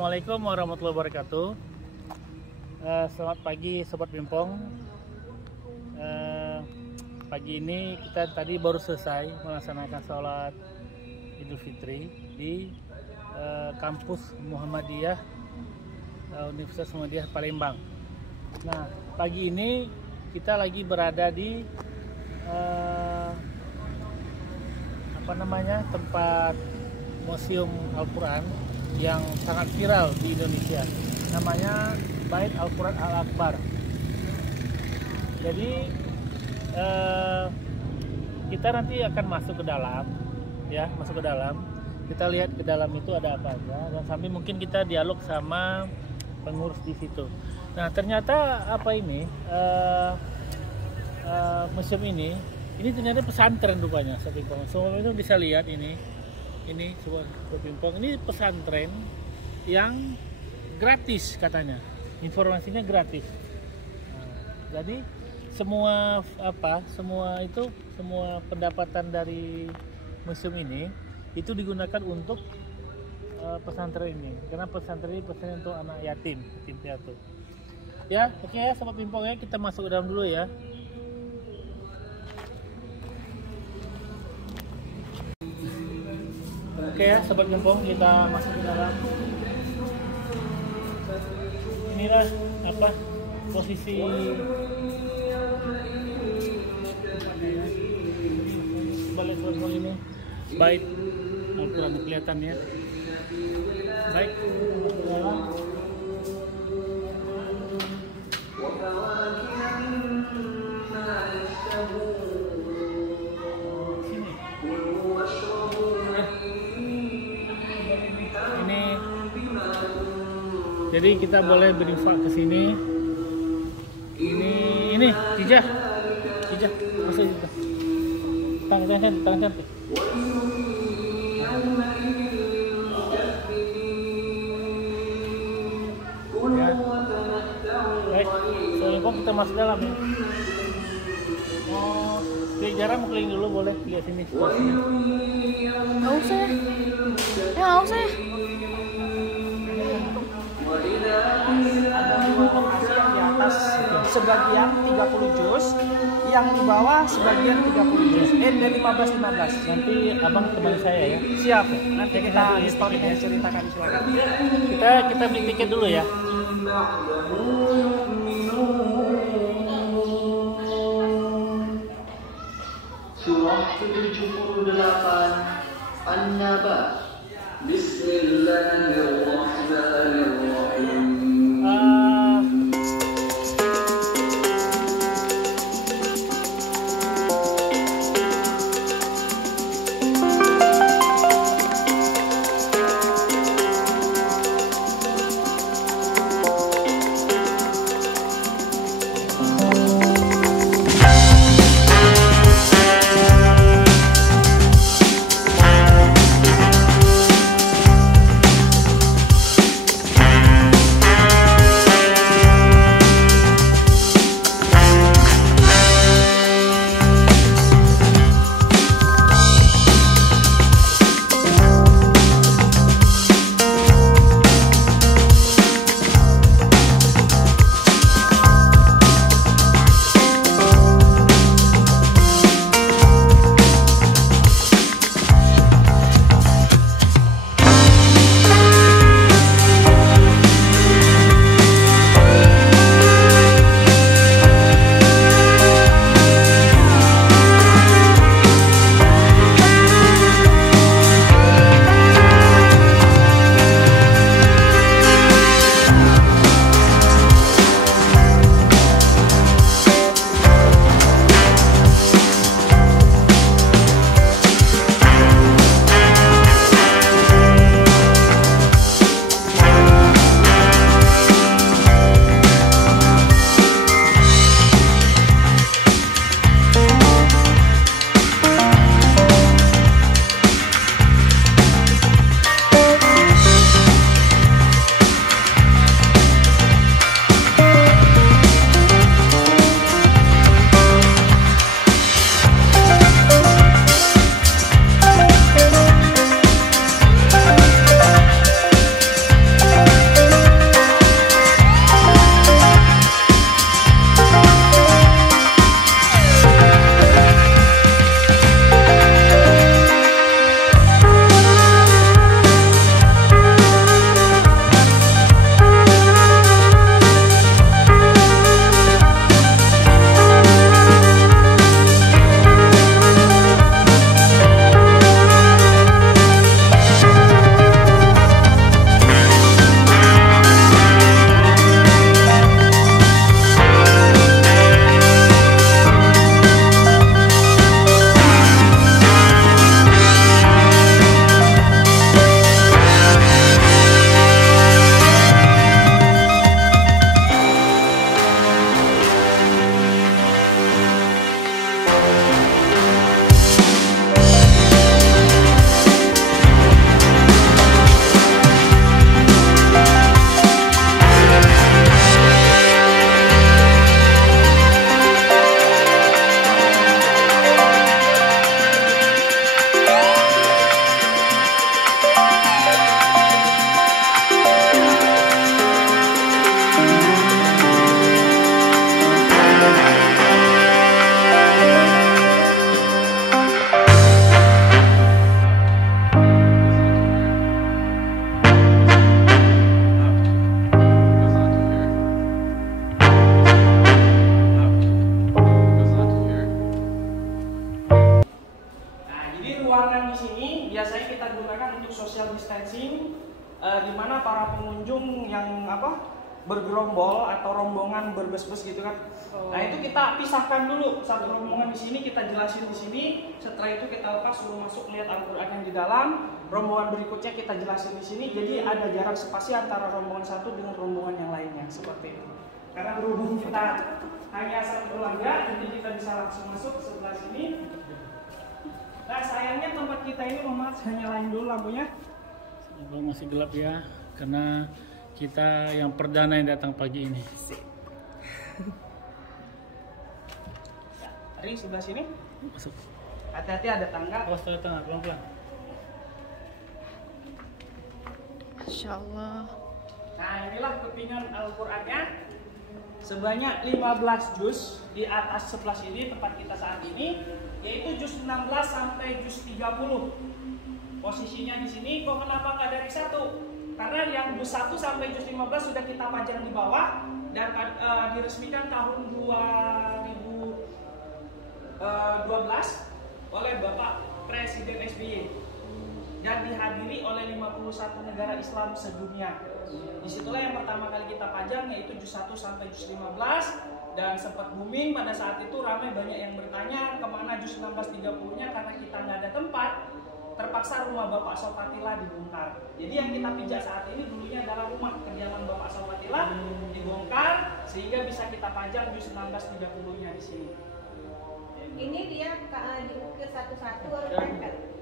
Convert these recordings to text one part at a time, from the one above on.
Assalamualaikum warahmatullahi wabarakatuh. Selamat pagi Sobat Pimpong. Pagi ini kita tadi baru selesai melaksanakan sholat Idul Fitri di kampus Muhammadiyah Universitas Muhammadiyah Palembang. Nah, pagi ini kita lagi berada di tempat Museum Al-Quran yang sangat viral di Indonesia, namanya Bait Al-Quran Al-Akbar. Jadi kita nanti akan masuk ke dalam, ya, masuk ke dalam. Kita lihat ke dalam itu ada apa aja, dan sambil mungkin kita dialog sama pengurus di situ. Nah, ternyata apa ini museum ini ternyata pesantren rupanya. Semua itu bisa lihat ini sebuah Pimpong, ini pesantren yang gratis katanya, informasinya gratis. Nah, jadi semua pendapatan dari museum ini itu digunakan untuk pesantren ini, karena pesantren ini pesantren untuk anak yatim piatu. Ya, oke ya Sobat Pimpong ya, kita masuk ke dalam dulu ya. Oke ya Sobat Pimpong, kita masuk ke dalam. Inilah posisi balik Pimpong ini. Bait Al-Quran kelihatan ya. Baik, ke dalam. Jadi kita boleh berinfak ke sini. Ini Tijah masuk itu. Tangan cantik. Ya. Baik, sebelum kita masuk dalam ya. Jarang mau keliling dulu, boleh lihat sini. Nggak usah ya. Nggak usah ya. Ada informasi yang di atas sebagian 30 juz, yang di bawah sebagian 30 juz. Dari 15. Nanti abang temani saya ya. Siap. Nanti kita historinya ceritakan, silakan. Kita beli tiket dulu ya. Surah 78 An-Naba. Bismillahirrahmanirrahim. distancing, di mana para pengunjung yang bergerombol atau rombongan berbes-bes gitu kan. Nah itu kita pisahkan dulu, satu rombongan di sini kita jelasin di sini. Setelah itu kita lepas suruh masuk lihat Al-Quran yang di dalam. Rombongan berikutnya kita jelasin di sini. Jadi ada jarak spasi antara rombongan satu dengan rombongan yang lainnya seperti itu. Karena berhubung kita hanya satu keluarga, jadi kita bisa langsung masuk sebelah sini. Nah sayangnya tempat kita ini Muhammad, saya nyalain dulu lampunya. Masih gelap ya, karena kita yang perdana yang datang pagi ini. Ari sebelah sini. Masuk. Hati-hati ada tangga. Awas ada tangga, pelan-pelan. Masya Allah. Nah inilah kepingan Al-Qurannya. Sebanyak 15 juz di atas sebelah sini tempat kita saat ini, yaitu juz 16 sampai juz 30. Posisinya di sini. Kok kenapa nggak dari satu? Karena yang juz 1 sampai juz 15 sudah kita pajang di bawah dan diresmikan tahun 2012 oleh Bapak Presiden SBY dan dihadiri oleh 51 negara Islam sedunia. Disitulah yang pertama kali kita pajang, yaitu juz 1 sampai juz 15, dan sempat booming pada saat itu, ramai banyak yang bertanya kemana juz 16-30-nya, karena kita nggak ada tempat. Terpaksa rumah Bapak Sofatila dibongkar. Jadi yang kita pijak saat ini dulunya adalah rumah kediaman Bapak Sofatila dibongkar sehingga bisa kita pajang juz 16-30-nya di sini. Ini dia diukir satu-satu atau tempel?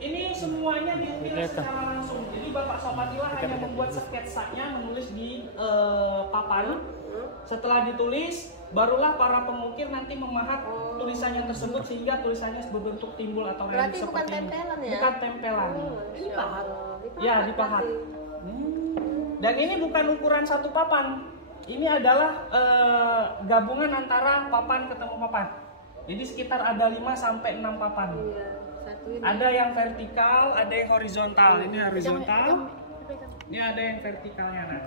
Ini semuanya diukir secara langsung. Jadi Bapak Sofatila hanya membuat sketsanya, menulis di papan. Setelah ditulis, barulah para pengukir nanti memahat tulisannya tersebut sehingga tulisannya berbentuk timbul atau relief seperti bukan tempelan ini. ya? Bukan tempelan. Dipahat. Ya, dipahat. Dan ini bukan ukuran satu papan. Ini adalah gabungan antara papan ketemu papan. Jadi sekitar ada 5 sampai 6 papan. Iya, satu ini. Ada yang vertikal, ada yang horizontal. Ini horizontal. Ini ada yang vertikalnya. Nah,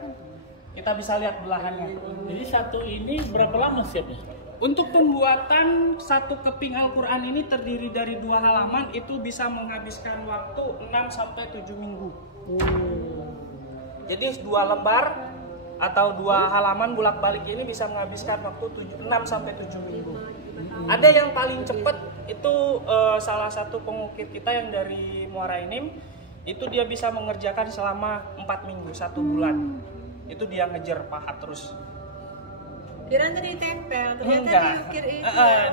kita bisa lihat belahannya. Jadi satu ini berapa lama siapnya? Untuk pembuatan satu keping Al-Quran ini terdiri dari 2 halaman, itu bisa menghabiskan waktu 6 sampai 7 minggu. Jadi 2 lembar atau 2 halaman bolak-balik ini bisa menghabiskan waktu 6 sampai 7 minggu. Ada yang paling cepat itu salah satu pengukir kita yang dari Muara Enim, itu dia bisa mengerjakan selama 4 minggu, 1 bulan. Itu dia ngejar pahat terus. Kira tadi tempel, ternyata Enggak. diukir itu.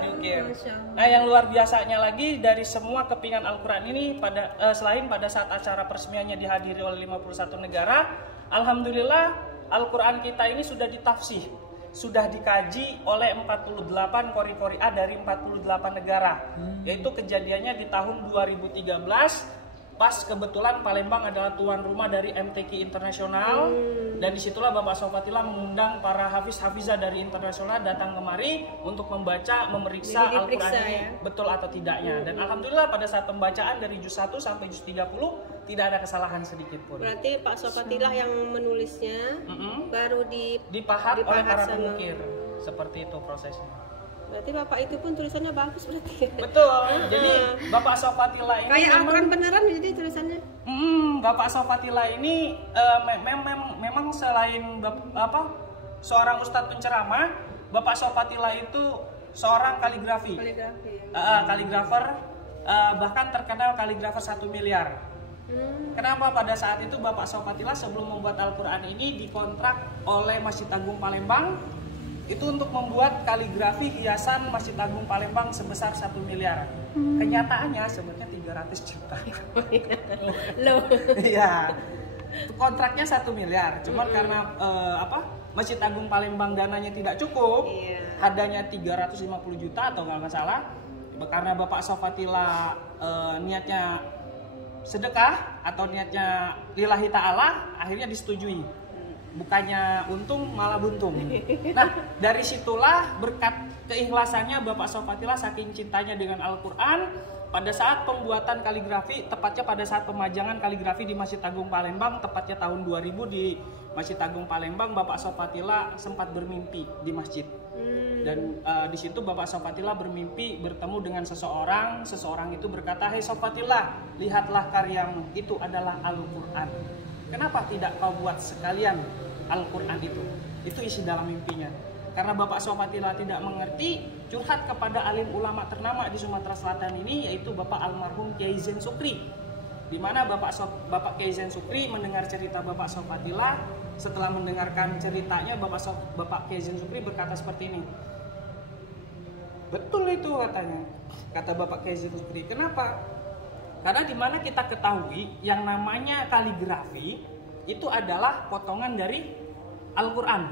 Diukir. Masya Allah. Nah yang luar biasanya lagi, dari semua kepingan Al-Quran ini selain pada saat acara peresmiannya dihadiri oleh 51 negara, alhamdulillah Al-Quran kita ini sudah ditafsir, sudah dikaji oleh 48 qori A dari 48 negara. Yaitu kejadiannya di tahun 2013. Pas kebetulan Palembang adalah tuan rumah dari MTQ Internasional, dan disitulah Bapak Sofatila mengundang para hafiz-hafizah dari internasional datang kemari untuk membaca, memeriksa Al-Quran ini betul atau tidaknya. Dan alhamdulillah pada saat pembacaan dari juz 1 sampai juz 30 tidak ada kesalahan sedikit pun. Berarti Pak Sofatila yang menulisnya baru dipahat oleh para sama- pengukir. Seperti itu prosesnya. Berarti Bapak itu pun tulisannya bagus berarti. Betul. Jadi Bapak Sofatila ini Kayak Al-Quran beneran jadi tulisannya. Bapak Sofatila ini memang selain seorang ustadz penceramah, Bapak Sofatila itu seorang kaligrafi. Kaligrafer, bahkan terkenal kaligrafer 1 miliar. Kenapa pada saat itu Bapak Sofatila sebelum membuat Al-Quran ini dikontrak oleh Masjid Agung Palembang itu untuk membuat kaligrafi hiasan Masjid Agung Palembang sebesar 1 miliar. Kenyataannya sebenarnya 300 juta. Loh. Iya. Kontraknya 1 miliar. Cuman karena Masjid Agung Palembang dananya tidak cukup, harganya 350 juta atau kalau nggak salah. Karena Bapak Sofatila niatnya sedekah atau niatnya lillahi ta'ala, akhirnya disetujui. Bukannya untung malah buntung. Nah dari situlah berkat keikhlasannya Bapak Sofatila saking cintanya dengan Al-Quran, pada saat pembuatan kaligrafi, tepatnya pada saat pemajangan kaligrafi di Masjid Agung Palembang, tepatnya tahun 2000 di Masjid Agung Palembang, Bapak Sofatila sempat bermimpi di masjid. Dan di situ Bapak Sofatillah bermimpi bertemu dengan seseorang. Seseorang itu berkata, "Hei Sofatillah, lihatlah karyamu, itu adalah Al-Quran. Kenapa tidak kau buat sekalian Al-Quran itu?" Itu isi dalam mimpinya. Karena Bapak Sofatillah tidak mengerti, curhat kepada alim ulama ternama di Sumatera Selatan ini, yaitu Bapak almarhum Kiai Zain Sukri. Di mana Bapak Kiai Zain Sukri mendengar cerita Bapak Sofatillah. Setelah mendengarkan ceritanya, Bapak Kiai Zain Sukri berkata seperti ini. Betul itu katanya, kata Bapak Kiai Zain Sukri. Kenapa? Karena di mana kita ketahui yang namanya kaligrafi itu adalah potongan dari Al-Quran.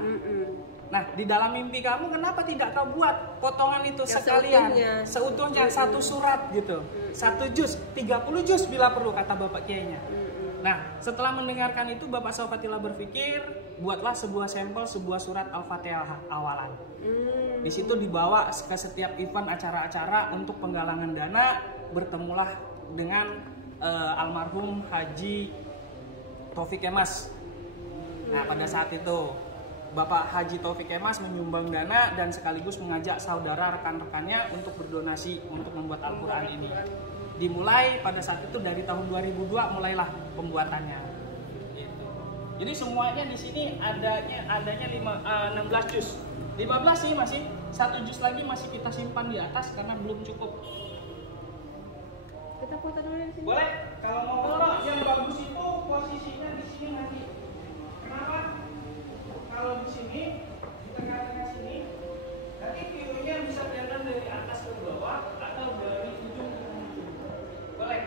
Nah, di dalam mimpi kamu kenapa tidak kau buat potongan itu sekalian, seutuhnya satu surat gitu, 1 juz, 30 juz bila perlu, kata Bapak Kiainya. Nah, setelah mendengarkan itu Bapak Sofatillah berpikir, buatlah sebuah sampel, sebuah surat Al-Fatihah awalan. Di situ dibawa ke setiap event acara-acara untuk penggalangan dana, bertemulah dengan almarhum Haji Taufik Kemas. Nah, pada saat itu Bapak Haji Taufik Kemas menyumbang dana dan sekaligus mengajak saudara rekan-rekannya untuk berdonasi untuk membuat Al-Quran ini. Dimulai pada saat itu dari tahun 2002 mulailah pembuatannya. Gitu. Jadi semuanya di sini adanya 16 juz. 15 sih masih, 1 juz lagi masih kita simpan di atas karena belum cukup. Kita foto dulu di sini. Boleh? Kalau mau foto yang bagus itu posisinya di sini nanti. Kenapa? Kalau di sini, di tengah-tengah sini, nanti view-nya bisa kelihatan dari atas ke bawah atau dari ujung ke ujung. Boleh?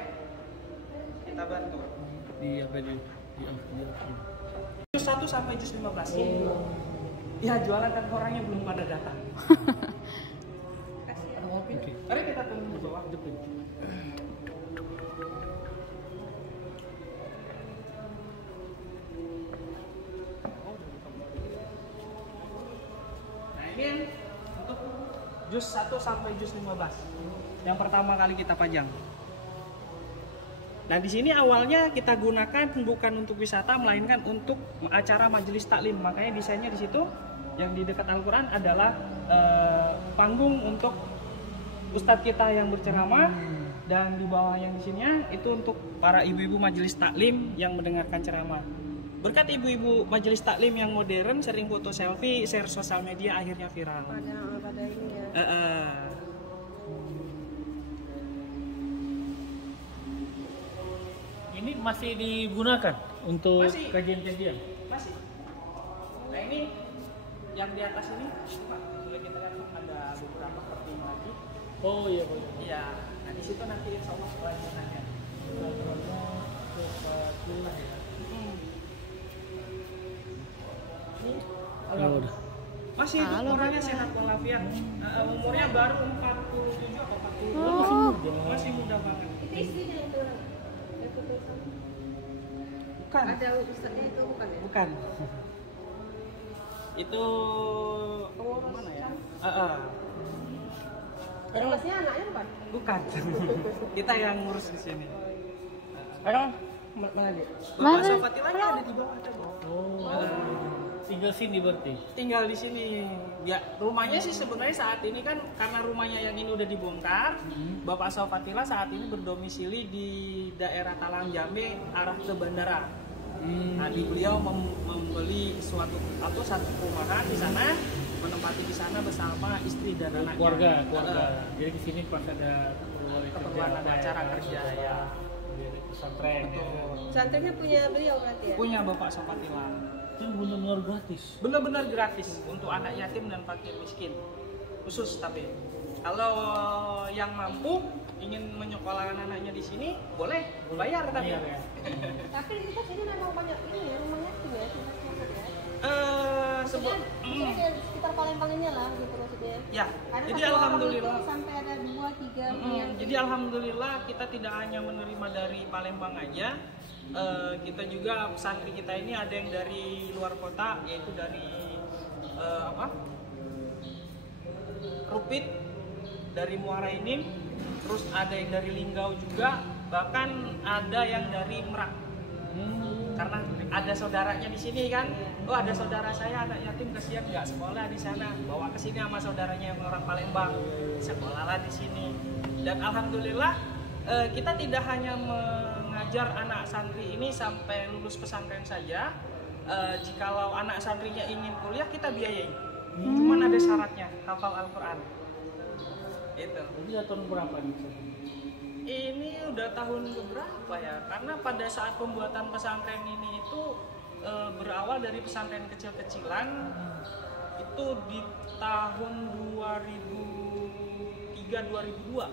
Kita bantu. Di apa di 1 sampai juz 15. Ya, jualan kan orangnya belum pada datang. Oke. Mari kita tunggu di bawah. Ini untuk juz 1 sampai juz 15. Yang pertama kali kita pajang. Nah, di sini awalnya kita gunakan bukan untuk wisata melainkan untuk acara majelis taklim. Makanya desainnya di situ yang di dekat Al-Qur'an adalah panggung untuk ustadz kita yang berceramah, dan di bawah yang di sininya itu untuk para ibu-ibu majelis taklim yang mendengarkan ceramah. Berkat ibu-ibu majelis taklim yang modern sering foto selfie, share sosial media, akhirnya viral. Pada ini ya. Ini masih digunakan untuk Masih. kajian-kajian. Masih. Nah, ini yang di atas ini, Pak, boleh kita lihat ada beberapa keping lagi. Oh iya boleh. Iya. Nah, di situ nanti insya Allah kelanjutannya. Oh, udah. Masih hidup, orangnya sehat walafiat. Umurnya baru 47 atau 42. Masih muda banget. Itu istrinya itu. Itu tuh. Bukan. Ada ustadznya itu bukan ya? Bukan. Itu mana ya? Masnya anaknya bukan? Bukan. Kita yang ngurus di sini. Mana dia? Mana? Bapak Sofatillah ada di bawah. Tinggal sini berarti. Tinggal di sini. Ya, rumahnya sih sebenarnya saat ini kan karena rumahnya yang ini udah dibongkar, Bapak Sofatillah saat ini berdomisili di daerah Talang Jambe arah ke bandara. Nah, beliau membeli satu perumahan di sana, menempati di sana bersama istri dan anaknya. Keluarga. Jadi di sini pas ada keperluan ada acara kerja ya. Di pesantren. Santrinya punya beliau berarti ya? Punya Bapak Sofatillah. Itu benar-benar gratis. Benar-benar gratis untuk anak yatim dan fakir miskin. Khusus tapi kalau yang mampu ingin menyekolahkan anaknya di sini boleh bayar tapi. Iya, ya. Tapi di kita sini memang banyak ini ya, rumah yatim ya, tempat-tempat ya. Maksudnya ada sekitar Palembang ini lah gitu maksudnya. Ya, Karena jadi satu orang alhamdulillah. itu sampai ada 2, 3 yang Jadi alhamdulillah kita tidak hanya menerima dari Palembang aja, kita juga santri kita ini ada yang dari luar kota, yaitu dari Krupit, dari Muara Enim, terus ada yang dari Linggau juga, bahkan ada yang dari Merak. karena ada saudaranya di sini kan, oh ada saudara saya anak yatim kasihan nggak sekolah di sana, bawa ke sini sama saudaranya yang orang Palembang, sekolahlah di sini. Dan alhamdulillah kita tidak hanya mengajar anak santri ini sampai lulus pesantren saja. Jikalau anak santrinya ingin kuliah kita biayai, cuman ada syaratnya hafal Al-Quran. Itu. Jadi tahun berapa nih? Ini udah tahun keberapa ya? Karena pada saat pembuatan pesantren ini itu berawal dari pesantren kecil-kecilan, itu di tahun 2003-2002.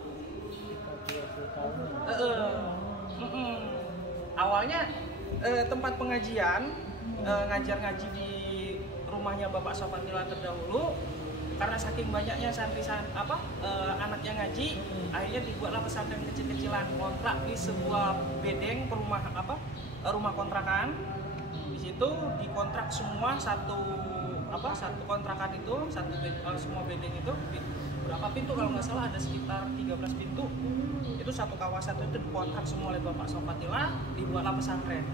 Awalnya tempat pengajian, ngajar ngaji di rumahnya Bapak Sofatila terdahulu. Karena saking banyaknya anaknya ngaji, akhirnya dibuatlah pesantren kecil-kecilan, kontrak di sebuah bedeng rumah kontrakan. Di situ dikontrak semua satu kontrakan itu, semua bedeng itu berapa pintu kalau nggak salah, ada sekitar 13 pintu. Itu satu kawasan itu dikontrak semua oleh Bapak Sofatila, dibuatlah pesantren.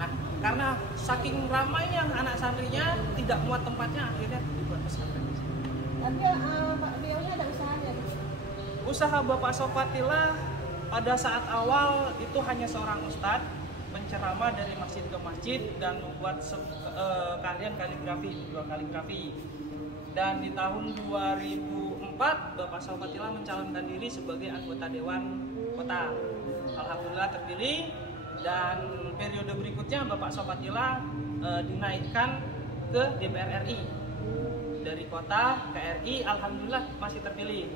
Nah, karena saking ramainya anak santrinya tidak muat tempatnya, akhirnya dibuat pesantren di sini. Tapi Pak beliaunya ada usahanya gitu. Usaha Bapak Sofatila pada saat awal itu hanya seorang ustadz, penceramah dari masjid ke masjid dan membuat kalian kaligrafi. Dan di tahun 2004 Bapak Sofatila mencalonkan diri sebagai anggota Dewan Kota. Alhamdulillah terpilih. Dan periode berikutnya Bapak Sofatila dinaikkan ke DPR RI, dari kota ke RI, alhamdulillah masih terpilih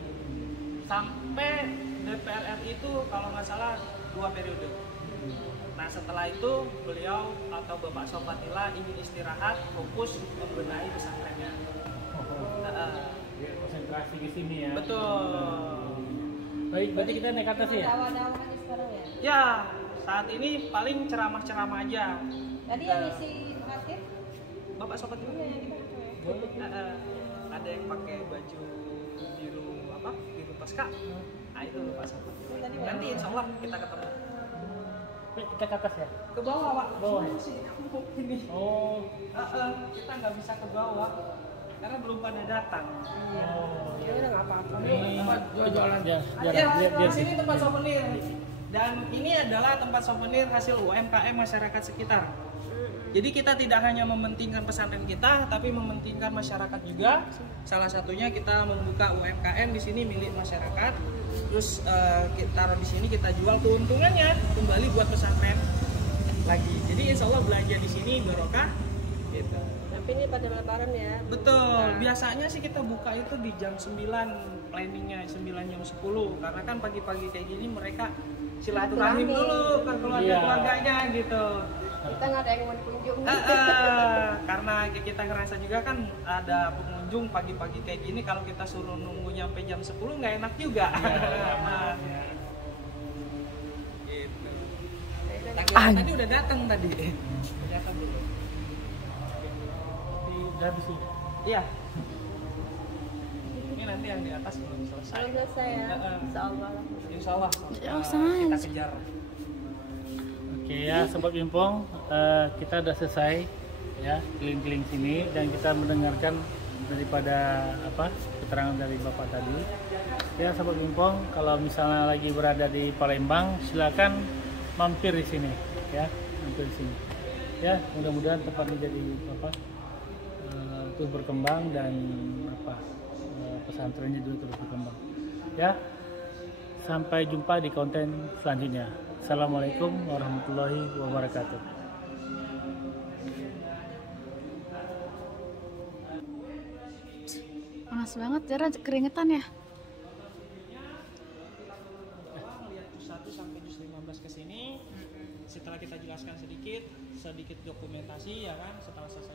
sampai DPR RI itu kalau nggak salah 2 periode. Nah setelah itu beliau atau Bapak Sofatila ingin istirahat, fokus membenahi pesantrennya. Konsentrasi di sini ya. Betul. Baik, berarti kita naik atas ya? Dakwah-dakwah aja sekarang ya. Ya, saat ini paling ceramah-ceramah aja. Tadi yang isi khatib Bapak Sofatila. yang kita Ada yang pakai baju biru pasca. Nah itu Bapak Sofatila. Nanti insya Allah kita ketemu. Kita ke atas ya? Ke bawah Pak. Bawah ya? Sini kamu ini. Oh. Kita nggak bisa ke bawah karena belum pada datang. ya udah nggak apa-apa. Jualan ya. Ya, di sini tempat souvenir. Dan ini adalah tempat souvenir hasil UMKM masyarakat sekitar. Jadi kita tidak hanya mementingkan pesantren kita, tapi mementingkan masyarakat juga. Salah satunya kita membuka UMKM di sini milik masyarakat. Terus kita taruh di sini, kita jual, keuntungannya kembali buat pesantren lagi. Jadi insya Allah belanja di sini barokah. Gitu. Tapi ini pada lebaran ya. Betul. Biasanya sih kita buka itu di jam 9, planningnya 9 jam 10. Karena kan pagi-pagi kayak gini mereka silaturahim dulu ke keluarganya gitu. Kita nggak ada yang mau dikunjung. Karena kita ngerasa juga kan ada pengunjung pagi-pagi kayak gini, kalau kita suruh nunggu nyampe jam 10 nggak enak juga. Gitu. Tadi udah datang tadi. Datang dulu. Udah habis sih. Iya. Ini nanti yang di atas belum selesai. Belum selesai ya. Insya Allah. Kita kejar. Oke ya, Sobat Bimpong, kita udah selesai ya keliling-keliling sini dan kita mendengarkan daripada keterangan dari Bapak tadi. Ya Sobat Bimpong, kalau misalnya lagi berada di Palembang, silakan mampir di sini ya, mampir di sini. Ya, mudah-mudahan tempatnya jadi terus berkembang dan pesantrennya juga terus berkembang. Ya, sampai jumpa di konten selanjutnya. Assalamualaikum warahmatullahi wabarakatuh. Panas banget, Zara keringetan ya. Lihat juz 1 sampai juz 15 ke sini. Setelah kita jelaskan sedikit dokumentasi ya kan, setelah selesai